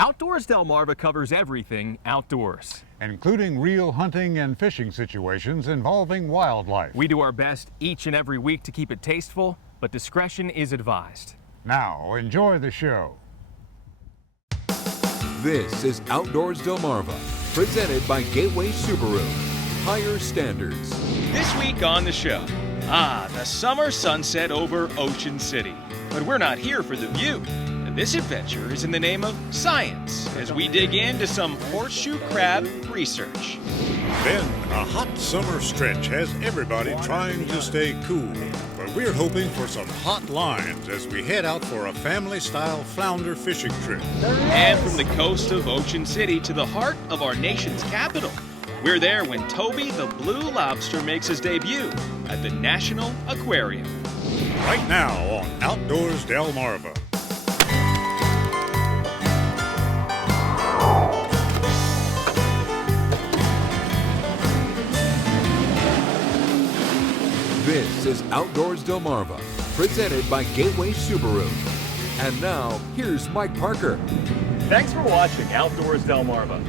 Outdoors Delmarva covers everything outdoors, including real hunting and fishing situations involving wildlife. We do our best each and every week to keep it tasteful, but discretion is advised. Now, enjoy the show. This is Outdoors Delmarva, presented by Gateway Subaru. Higher standards. This week on the show, the summer sunset over Ocean City. But we're not here for the view. This adventure is in the name of science as we dig into some horseshoe crab research. Then a hot summer stretch has everybody trying to stay cool. But we're hoping for some hot lines as we head out for a family-style flounder fishing trip. And from the coast of Ocean City to the heart of our nation's capital, we're there when Toby the Blue Lobster makes his debut at the National Aquarium. Right now on Outdoors Delmarva. This is Outdoors Delmarva, presented by Gateway Subaru. And now, here's Mike Parker. Thanks for watching Outdoors Delmarva.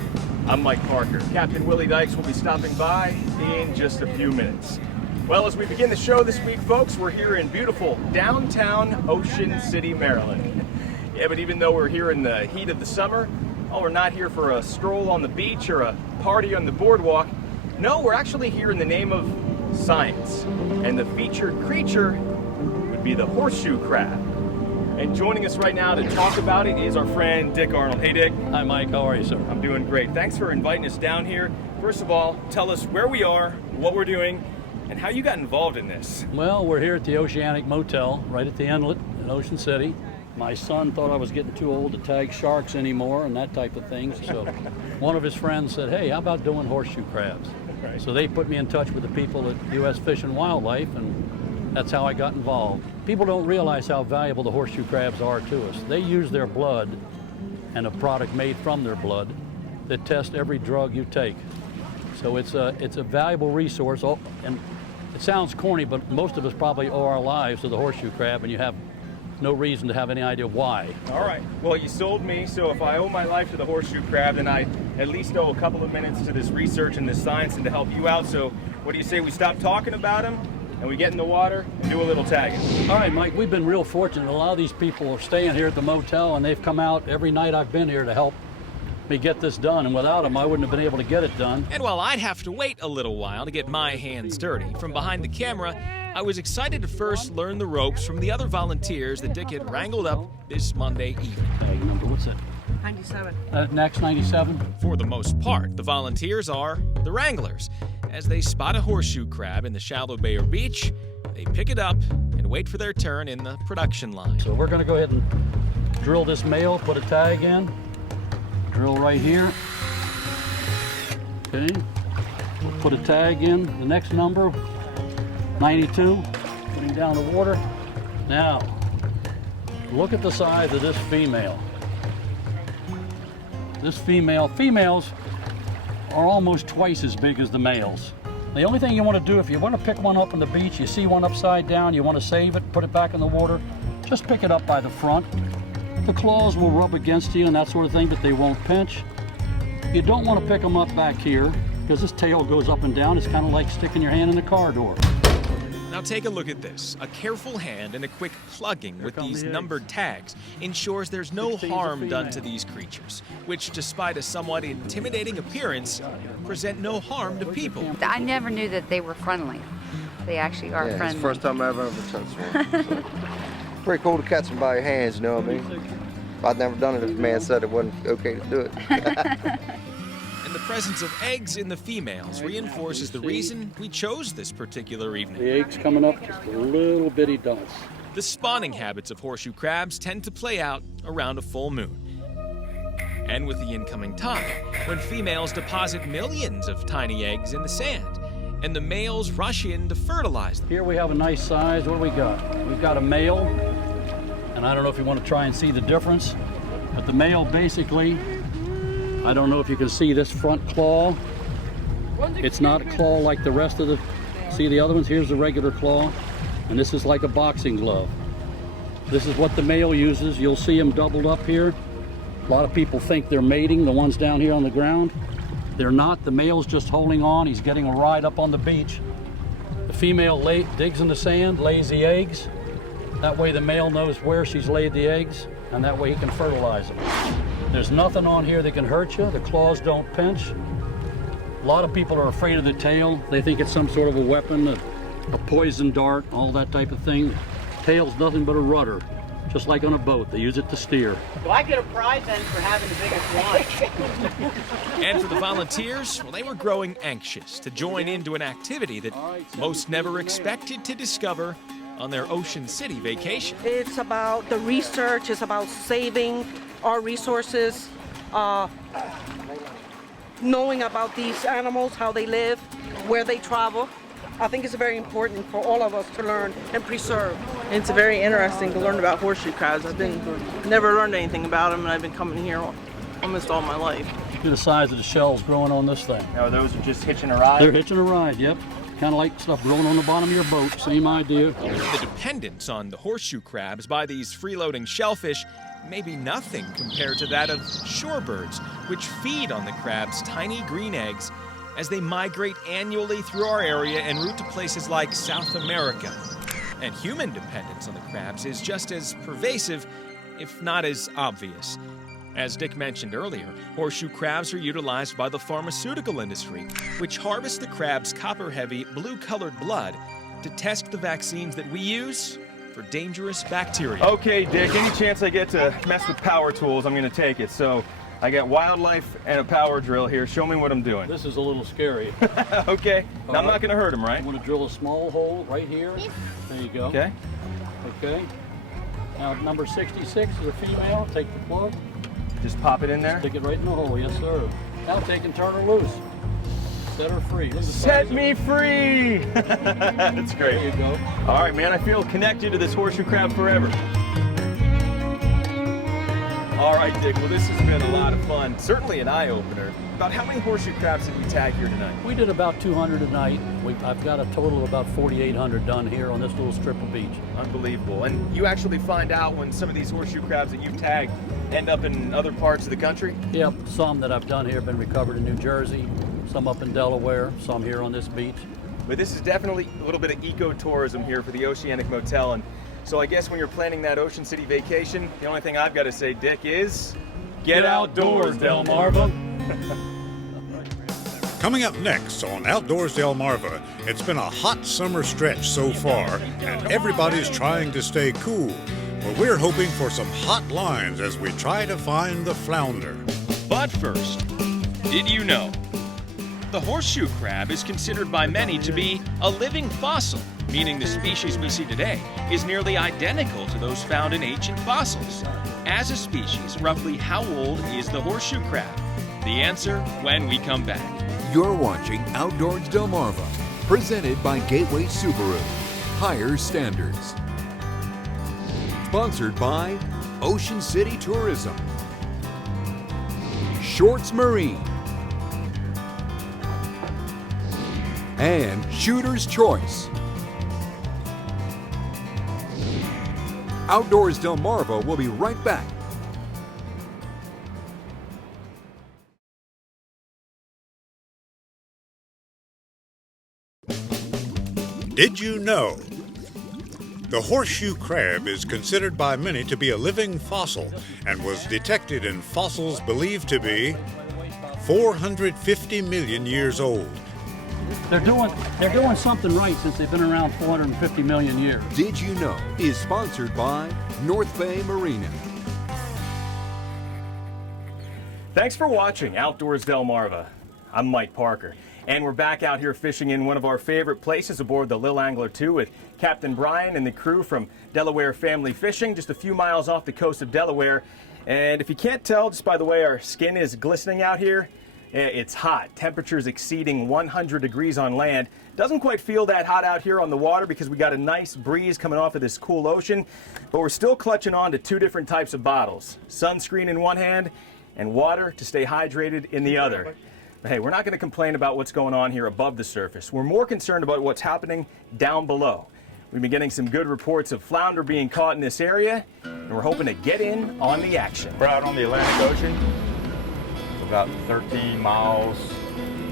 I'm Mike Parker. Captain Willie Dykes will be stopping by in just a few minutes. Well, as we begin the show this week, folks, we're here in beautiful downtown Ocean City, Maryland. Yeah, but even though we're here in the heat of the summer, we're not here for a stroll on the beach or a party on the boardwalk. No, we're actually here in the name of science. And the featured creature would be the horseshoe crab. And joining us right now to talk about it is our friend Dick Arnold. Hey, Dick. Hi, Mike. How are you, sir? I'm doing great. Thanks for inviting us down here. First of all, tell us where we are, what we're doing, and how you got involved in this. Well, we're here at the Oceanic Motel, right at the inlet in Ocean City. My son thought I was getting too old to tag sharks anymore and that type of thing. So one of his friends said, hey, how about doing horseshoe crabs? Right. So they put me in touch with the people at U.S. Fish and Wildlife, and that's how I got involved. People don't realize how valuable the horseshoe crabs are to us. They use their blood and a product made from their blood that tests every drug you take. So it's a valuable resource. Oh, and it sounds corny, but most of us probably owe our lives to the horseshoe crab, and you have no reason to have any idea why. All right. Well, you sold me, so if I owe my life to the horseshoe crab, then I at least owe a couple of minutes to this research and this science and to help you out. So what do you say we stop talking about him and we get in the water and do a little tagging? All right, Mike, we've been real fortunate. A lot of these people are staying here at the motel, and they've come out every night I've been here to help me get this done, and without them I wouldn't have been able to get it done. And while I'd have to wait a little while to get my hands dirty from behind the camera, I was excited to first learn the ropes from the other volunteers that Dick had wrangled up this Monday evening. Tag number, what's that? 97. Next 97. For the most part, the volunteers are the wranglers. As they spot a horseshoe crab in the shallow bay or beach, they pick it up and wait for their turn in the production line. So we're going to go ahead and drill this male, put a tag in, drill right here. Okay, we'll put a tag in, the next number, 92, putting down the water. Now, look at the size of this female. Females are almost twice as big as the males. The only thing you want to do, if you want to pick one up on the beach, you see one upside down, you want to save it, put it back in the water, just pick it up by the front. The claws will rub against you and that sort of thing, but they won't pinch. You don't want to pick them up back here because this tail goes up and down. It's kind of like sticking your hand in a car door. Now take a look at this. A careful hand and a quick plugging with these numbered tags ensures there's no harm done to these creatures, which, despite a somewhat intimidating appearance, present no harm to people. I never knew that they were friendly. They actually are friendly. It's the first time I've ever touched one. So. Pretty cool to catch them by your hands, you know what I mean? I'd never done it if a man said it wasn't okay to do it. And the presence of eggs in the females reinforces the reason we chose this particular evening. The egg's coming up, just a little bitty dots. The spawning habits of horseshoe crabs tend to play out around a full moon. And with the incoming tide, when females deposit millions of tiny eggs in the sand, and the males rush in to fertilize them. Here we have a nice size. What do we got? We've got a male, and I don't know if you want to try and see the difference, but the male basically, I don't know if you can see this front claw. It's not a claw like the rest of the, see the other ones? Here's the regular claw, and this is like a boxing glove. This is what the male uses. You'll see him doubled up here. A lot of people think they're mating, the ones down here on the ground. They're not. The male's just holding on. He's getting a ride up on the beach. The female digs in the sand, lays the eggs. That way the male knows where she's laid the eggs, and that way he can fertilize them. There's nothing on here that can hurt you. The claws don't pinch. A lot of people are afraid of the tail. They think it's some sort of a weapon, a poison dart, all that type of thing. Tail's nothing but a rudder, just like on a boat. They use it to steer. Do I get a prize then for having the biggest one? And for the volunteers, well, they were growing anxious to join into an activity that most never expected to discover on their Ocean City vacation. It's about the research, it's about saving our resources, knowing about these animals, how they live, where they travel. I think it's very important for all of us to learn and preserve. It's very interesting to learn about horseshoe crabs. I've never learned anything about them, and I've been coming here almost all my life. Look at the size of the shells growing on this thing. Now, those are just hitching a ride? They're hitching a ride, yep. Kind of like stuff growing on the bottom of your boat, same idea. The dependence on the horseshoe crabs by these freeloading shellfish may be nothing compared to that of shorebirds, which feed on the crabs' tiny green eggs as they migrate annually through our area en route to places like South America. And human dependence on the crabs is just as pervasive, if not as obvious. As Dick mentioned earlier, horseshoe crabs are utilized by the pharmaceutical industry, which harvests the crab's copper-heavy, blue-colored blood to test the vaccines that we use for dangerous bacteria. Okay, Dick, any chance I get to mess with power tools, I'm going to take it. So I got wildlife and a power drill here. Show me what I'm doing. This is a little scary. Okay, now I'm not going to hurt him, right? I'm going to drill a small hole right here. There you go. Okay. Okay. Now number 66 is a female. Take the plug. Just pop it in there? Stick it right in the hole, yes sir. Now take and turn her loose. Set her free. Set me free! That's great. There you go. All right, man, I feel connected to this horseshoe crab forever. All right, Dick, well, this has been a lot of fun. Certainly an eye-opener. About how many horseshoe crabs did you tag here tonight? We did about 200 a night. I've got a total of about 4,800 done here on this little strip of beach. Unbelievable. And you actually find out when some of these horseshoe crabs that you've tagged end up in other parts of the country? Yep, some that I've done here have been recovered in New Jersey, some up in Delaware, some here on this beach. But this is definitely a little bit of ecotourism here for the Oceanic Motel. And so I guess when you're planning that Ocean City vacation, the only thing I've got to say, Dick, is get outdoors, Delmarva. Coming up next on Outdoors Delmarva, it's been a hot summer stretch so far, and everybody's trying to stay cool. But we're hoping for some hot lines as we try to find the flounder. But first, did you know? The horseshoe crab is considered by many to be a living fossil, meaning the species we see today is nearly identical to those found in ancient fossils. As a species, roughly how old is the horseshoe crab? The answer when we come back. You're watching Outdoors Delmarva, presented by Gateway Subaru. Higher standards. Sponsored by Ocean City Tourism, Shorts Marine, and Shooter's Choice. Outdoors Delmarva will be right back. Did you know? The horseshoe crab is considered by many to be a living fossil and was detected in fossils believed to be 450 million years old. They're doing something right since they've been around 450 million years. Did You Know is sponsored by North Bay Marina. Thanks for watching Outdoors Delmarva. I'm Mike Parker, and we're back out here fishing in one of our favorite places aboard the Lil Angler 2 with Captain Brian and the crew from Delaware Family Fishing, just a few miles off the coast of Delaware. And if you can't tell, just by the way our skin is glistening out here, it's hot. Temperatures exceeding 100 degrees on land. Doesn't quite feel that hot out here on the water because we got a nice breeze coming off of this cool ocean, but we're still clutching on to two different types of bottles. Sunscreen in one hand and water to stay hydrated in the other. But hey, we're not going to complain about what's going on here above the surface. We're more concerned about what's happening down below. We've been getting some good reports of flounder being caught in this area, and we're hoping to get in on the action. We're out on the Atlantic Ocean, about 13 miles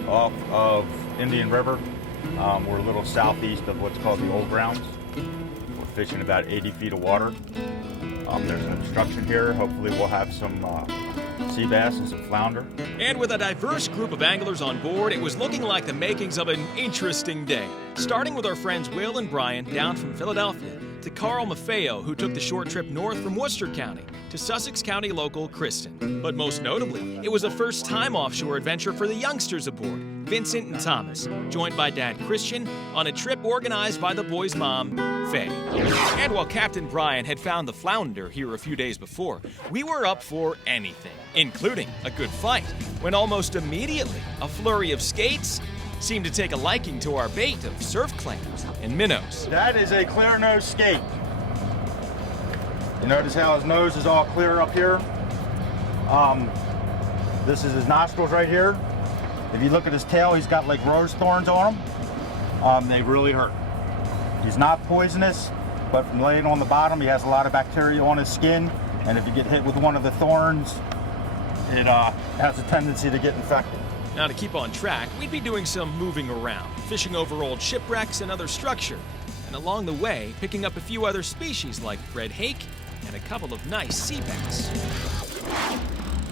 off of Indian River. We're a little southeast of what's called the Old Grounds. We're fishing about 80 feet of water. There's an obstruction here. Hopefully we'll have some sea bass and some flounder. And with a diverse group of anglers on board, it was looking like the makings of an interesting day. Starting with our friends Will and Brian down from Philadelphia, to Carl Maffeo, who took the short trip north from Worcester County, to Sussex County local Kristen. But most notably, it was a first-time offshore adventure for the youngsters aboard, Vincent and Thomas, joined by Dad Christian on a trip organized by the boys' mom, Faye. And while Captain Brian had found the flounder here a few days before, we were up for anything, including a good fight, when almost immediately a flurry of skates seemed to take a liking to our bait of surf clams and minnows. That is a clear nose skate. You notice how his nose is all clear up here? This is his nostrils right here. If you look at his tail, he's got like rose thorns on him. They really hurt. He's not poisonous, but from laying on the bottom, he has a lot of bacteria on his skin, and if you get hit with one of the thorns, it has a tendency to get infected. Now, to keep on track, we'd be doing some moving around, fishing over old shipwrecks and other structure, and along the way, picking up a few other species like red hake and a couple of nice sea bass.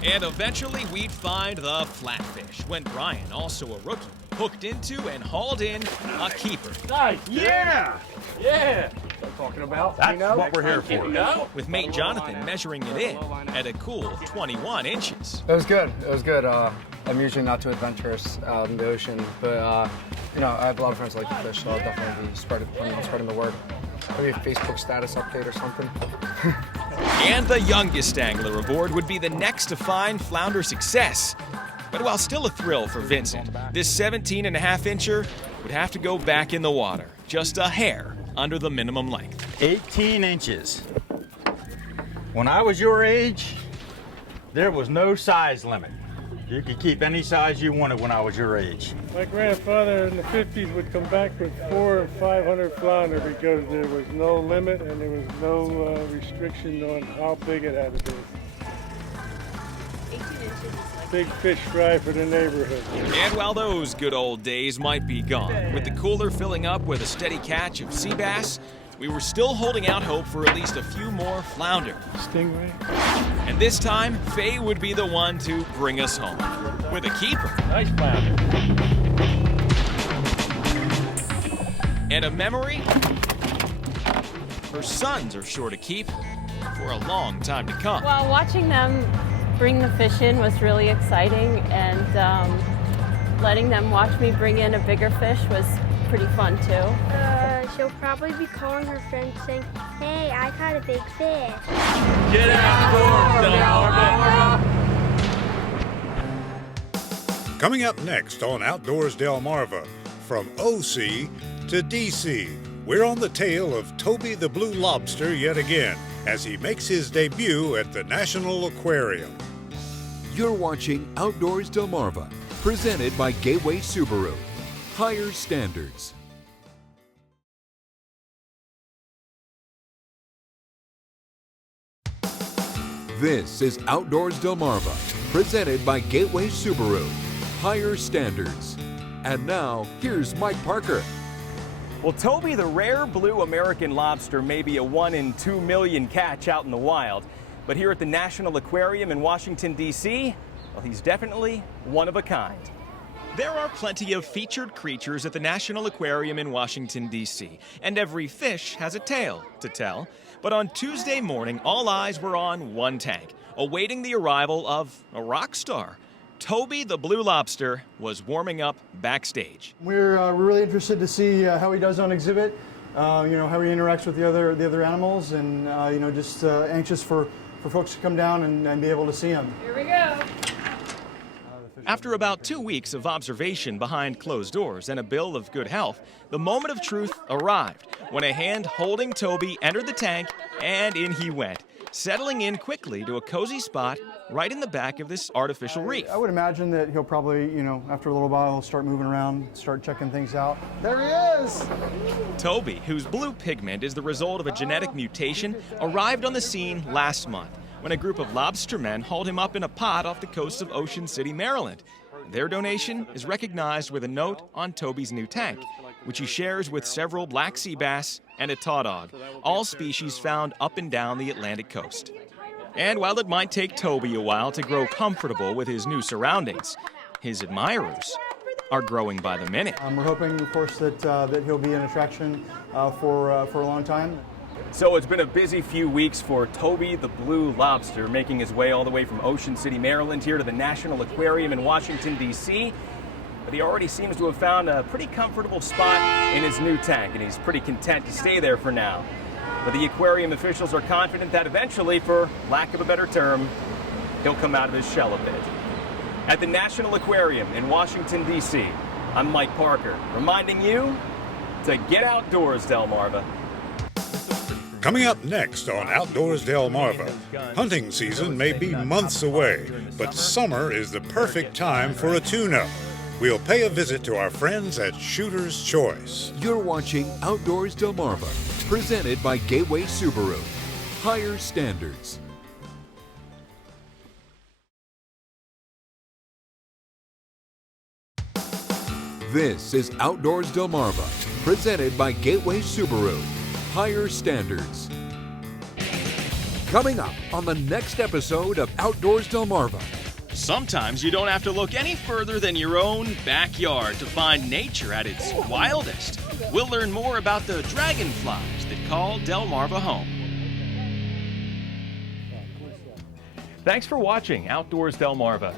And eventually, we'd find the flatfish when Brian, also a rookie, hooked into and hauled in a keeper. Nice! Yeah! Yeah! That's what I'm talking about. That's what we're here for. With mate Jonathan measuring it in at a cool 21 inches. It was good. It was good. I'm usually not too adventurous out in the ocean, but you know, I have a lot of friends that like to fish, so I'll definitely be spreading the word. Maybe a Facebook status update or something. And the youngest angler aboard would be the next to find flounder success. But while still a thrill for Vincent, this 17.5-incher would have to go back in the water, just a hair under the minimum length. 18 inches. When I was your age, there was no size limit. You could keep any size you wanted when I was your age. My grandfather in the 50s would come back with 400 or 500 flounder because there was no limit and there was no restriction on how big it had to be. 18 inches. Big fish fry for the neighborhood. And while those good old days might be gone, with the cooler filling up with a steady catch of sea bass, we were still holding out hope for at least a few more flounder. Stingray. And this time, Faye would be the one to bring us home with a keeper. Nice flounder. And a memory her sons are sure to keep for a long time to come. Well, watching them bring the fish in was really exciting, and letting them watch me bring in a bigger fish was pretty fun too. She'll probably be calling her friends saying, "Hey, I caught a big fish." Get outdoors, Delmarva! Coming up next on Outdoors Delmarva, from OC to DC, we're on the tail of Toby the Blue Lobster yet again as he makes his debut at the National Aquarium. You're watching Outdoors Delmarva, presented by Gateway Subaru. Higher standards. This is Outdoors Delmarva, presented by Gateway Subaru. Higher standards. And now, here's Mike Parker. Well, Toby, the rare blue American lobster, may be a 1 in 2 million catch out in the wild. But here at the National Aquarium in Washington, D.C., well, he's definitely one of a kind. There are plenty of featured creatures at the National Aquarium in Washington, D.C., and every fish has a tale to tell. But on Tuesday morning, all eyes were on one tank, awaiting the arrival of a rock star. Toby the Blue Lobster was warming up backstage. We're really interested to see how he does on exhibit, you know, how he interacts with the other animals, and you know, just anxious for folks to come down and be able to see him. Here we go. After about 2 weeks of observation behind closed doors and a bill of good health, the moment of truth arrived when a hand holding Toby entered the tank, and in he went, settling in quickly to a cozy spot right in the back of this artificial reef. I would imagine that he'll probably, after a little while, he'll start moving around, start checking things out. There he is! Toby, whose blue pigment is the result of a genetic mutation, arrived on the scene last month when a group of lobstermen hauled him up in a pot off the coast of Ocean City, Maryland. Their donation is recognized with a note on Toby's new tank, which he shares with several black sea bass and a tautog, all species found up and down the Atlantic coast. And while it might take Toby a while to grow comfortable with his new surroundings, his admirers are growing by the minute. We're hoping, of course, that he'll be an attraction for a long time. So it's been a busy few weeks for Toby the Blue Lobster, making his way all the way from Ocean City, Maryland, here to the National Aquarium in Washington, D.C. But he already seems to have found a pretty comfortable spot in his new tank, and he's pretty content to stay there for now. But the aquarium officials are confident that eventually, for lack of a better term, he'll come out of his shell a bit. At the National Aquarium in Washington, D.C., I'm Mike Parker, reminding you to get outdoors, Delmarva. Coming up next on Outdoors Delmarva, hunting season may be months away, but summer is the perfect time for a tune-up. We'll pay a visit to our friends at Shooter's Choice. You're watching Outdoors Delmarva, presented by Gateway Subaru. Higher standards. This is Outdoors Delmarva, presented by Gateway Subaru. Higher standards. Coming up on the next episode of Outdoors Delmarva. Sometimes you don't have to look any further than your own backyard to find nature at its wildest. We'll learn more about the dragonflies that call Delmarva home. Thanks for watching Outdoors Delmarva.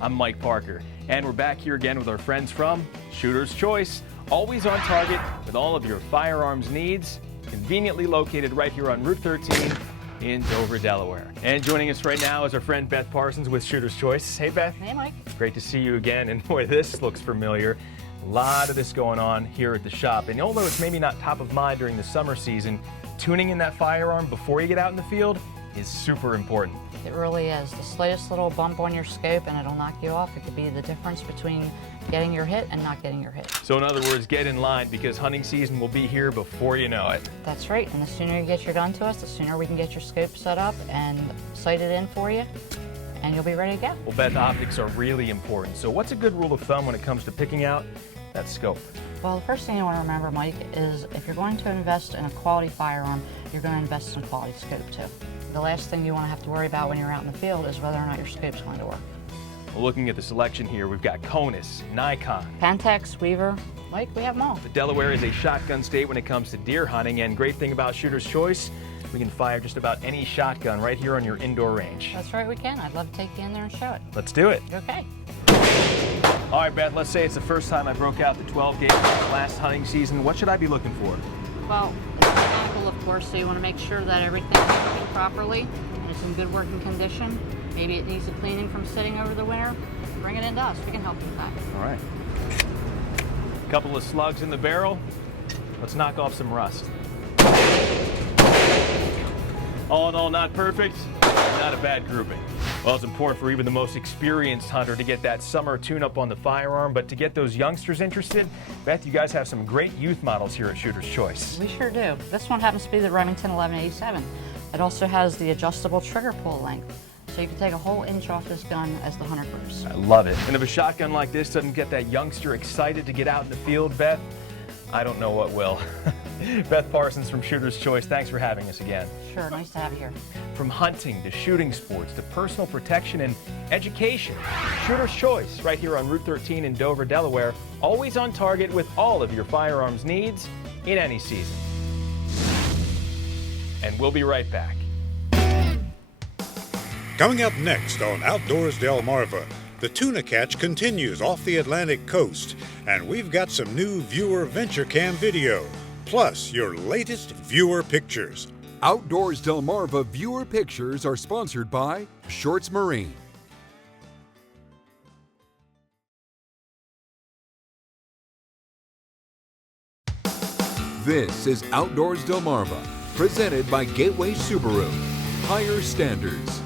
I'm Mike Parker, and we're back here again with our friends from Shooter's Choice, always on target with all of your firearms needs, conveniently located right here on Route 13 in Dover, Delaware. And joining us right now is our friend Beth Parsons with Shooter's Choice. Hey, Beth. Hey, Mike. Great to see you again. And boy, this looks familiar. A lot of this going on here at the shop. And although it's maybe not top of mind during the summer season, tuning in that firearm before you get out in the field is super important. It really is. The slightest little bump on your scope and it'll knock you off. It could be the difference between getting your hit and not getting your hit. So in other words, get in line because hunting season will be here before you know it. That's right. And the sooner you get your gun to us, the sooner we can get your scope set up and sighted in for you, and you'll be ready to go. Well, Beth, optics are really important. So what's a good rule of thumb when it comes to picking out that scope? Well, the first thing you want to remember, Mike, is if you're going to invest in a quality firearm, you're going to invest in a quality scope too. The last thing you want to have to worry about when you're out in the field is whether or not your scope's going to work. Well, looking at the selection here, we've got Conus, Nikon, Pantex, Weaver, Mike, we have them all. The Delaware is a shotgun state when it comes to deer hunting, and great thing about Shooter's Choice, we can fire just about any shotgun right here on your indoor range. That's right, we can. I'd love to take you in there and show it. Let's do it. Okay. All right, Beth, let's say it's the first time I broke out the 12 gauge last hunting season. What should I be looking for? Well, it's mechanical, of course, so you want to make sure that everything's working properly and it's in good working condition. Maybe it needs a cleaning from sitting over the winter. Bring it into us. We can help you with that. All right. A couple of slugs in the barrel. Let's knock off some rust. All in all, not perfect, not a bad grouping. Well, it's important for even the most experienced hunter to get that summer tune-up on the firearm, but to get those youngsters interested, Beth, you guys have some great youth models here at Shooter's Choice. We sure do. This one happens to be the Remington 1187. It also has the adjustable trigger pull length, so you can take a whole inch off this gun as the hunter grows. I love it. And if a shotgun like this doesn't get that youngster excited to get out in the field, Beth, I don't know what will. Beth Parsons from Shooter's Choice, thanks for having us again. Sure, nice to have you here. From hunting to shooting sports to personal protection and education, Shooter's Choice right here on Route 13 in Dover, Delaware, always on target with all of your firearms needs in any season. And we'll be right back. Coming up next on Outdoors Delmarva, the tuna catch continues off the Atlantic coast, and we've got some new viewer venture cam video, plus your latest viewer pictures. Outdoors Delmarva viewer pictures are sponsored by Shorts Marine. This is Outdoors Delmarva, presented by Gateway Subaru. Higher Standards.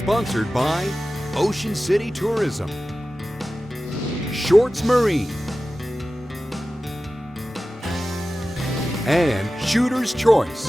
Sponsored by Ocean City Tourism, Shorts Marine, and Shooter's Choice.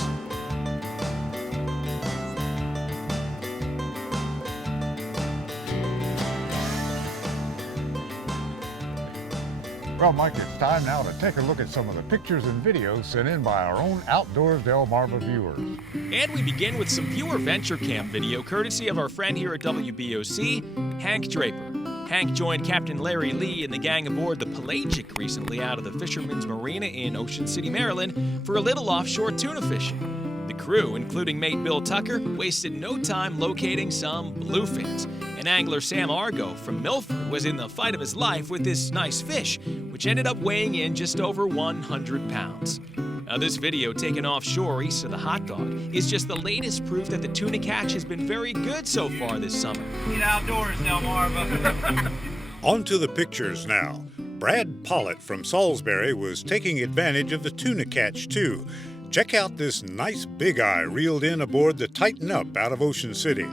Well, Mike, it's time now to take a look at some of the pictures and videos sent in by our own Outdoors Delmarva viewers. And we begin with some viewer venture camp video courtesy of our friend here at WBOC, Hank Draper. Hank joined Captain Larry Lee and the gang aboard the Pelagic recently out of the Fisherman's Marina in Ocean City, Maryland, for a little offshore tuna fishing. The crew, including mate Bill Tucker, wasted no time locating some bluefins. And angler Sam Argo from Milford was in the fight of his life with this nice fish, which ended up weighing in just over 100 pounds. Now, this video taken offshore east of the Hot Dog is just the latest proof that the tuna catch has been very good so far this summer. Get outdoors, Delmarva. On to the pictures now. Brad Pollitt from Salisbury was taking advantage of the tuna catch too. Check out this nice big eye reeled in aboard the Tighten Up out of Ocean City.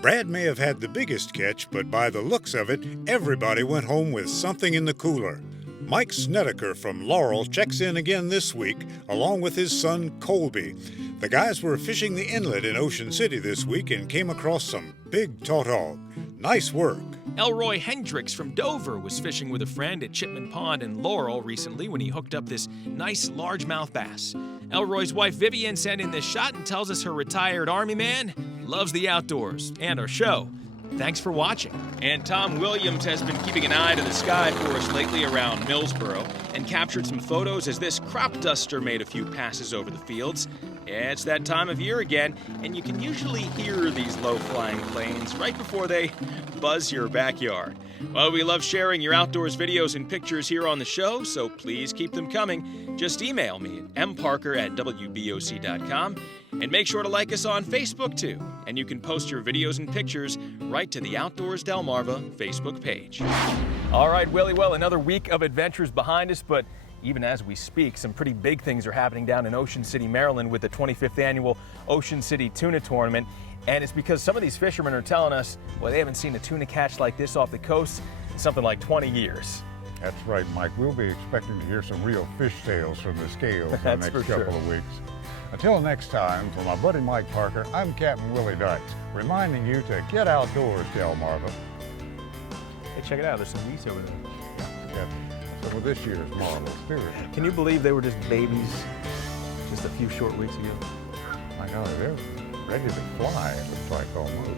Brad may have had the biggest catch, but by the looks of it, everybody went home with something in the cooler. Mike Snedeker from Laurel checks in again this week, along with his son Colby. The guys were fishing the inlet in Ocean City this week and came across some big tautog. Nice work. Elroy Hendricks from Dover was fishing with a friend at Chipman Pond in Laurel recently when he hooked up this nice largemouth bass. Elroy's wife Vivian sent in this shot and tells us her retired Army man loves the outdoors and our show. Thanks for watching. And Tom Williams has been keeping an eye to the sky for us lately around Millsboro and captured some photos as this crop duster made a few passes over the fields. Yeah, it's that time of year again, and you can usually hear these low-flying planes right before they buzz your backyard. Well, we love sharing your outdoors videos and pictures here on the show, so please keep them coming. Just email me at mparker@wboc.com, and make sure to like us on Facebook, too. And you can post your videos and pictures right to the Outdoors Delmarva Facebook page. All right, Willie, well, another week of adventures behind us, but even as we speak, some pretty big things are happening down in Ocean City, Maryland with the 25th annual Ocean City Tuna Tournament. And it's because some of these fishermen are telling us, well, they haven't seen a tuna catch like this off the coast in something like 20 years. That's right, Mike. We'll be expecting to hear some real fish tales from the scales in the next couple of weeks. Until next time, for my buddy Mike Parker, I'm Captain Willie Dykes, reminding you to get outdoors, Delmarva. Hey, check it out. There's some geese over there. Yeah. Some of this year's marbles, seriously. Can you believe they were just babies just a few short weeks ago? My God, they're ready to fly, it looks like almost.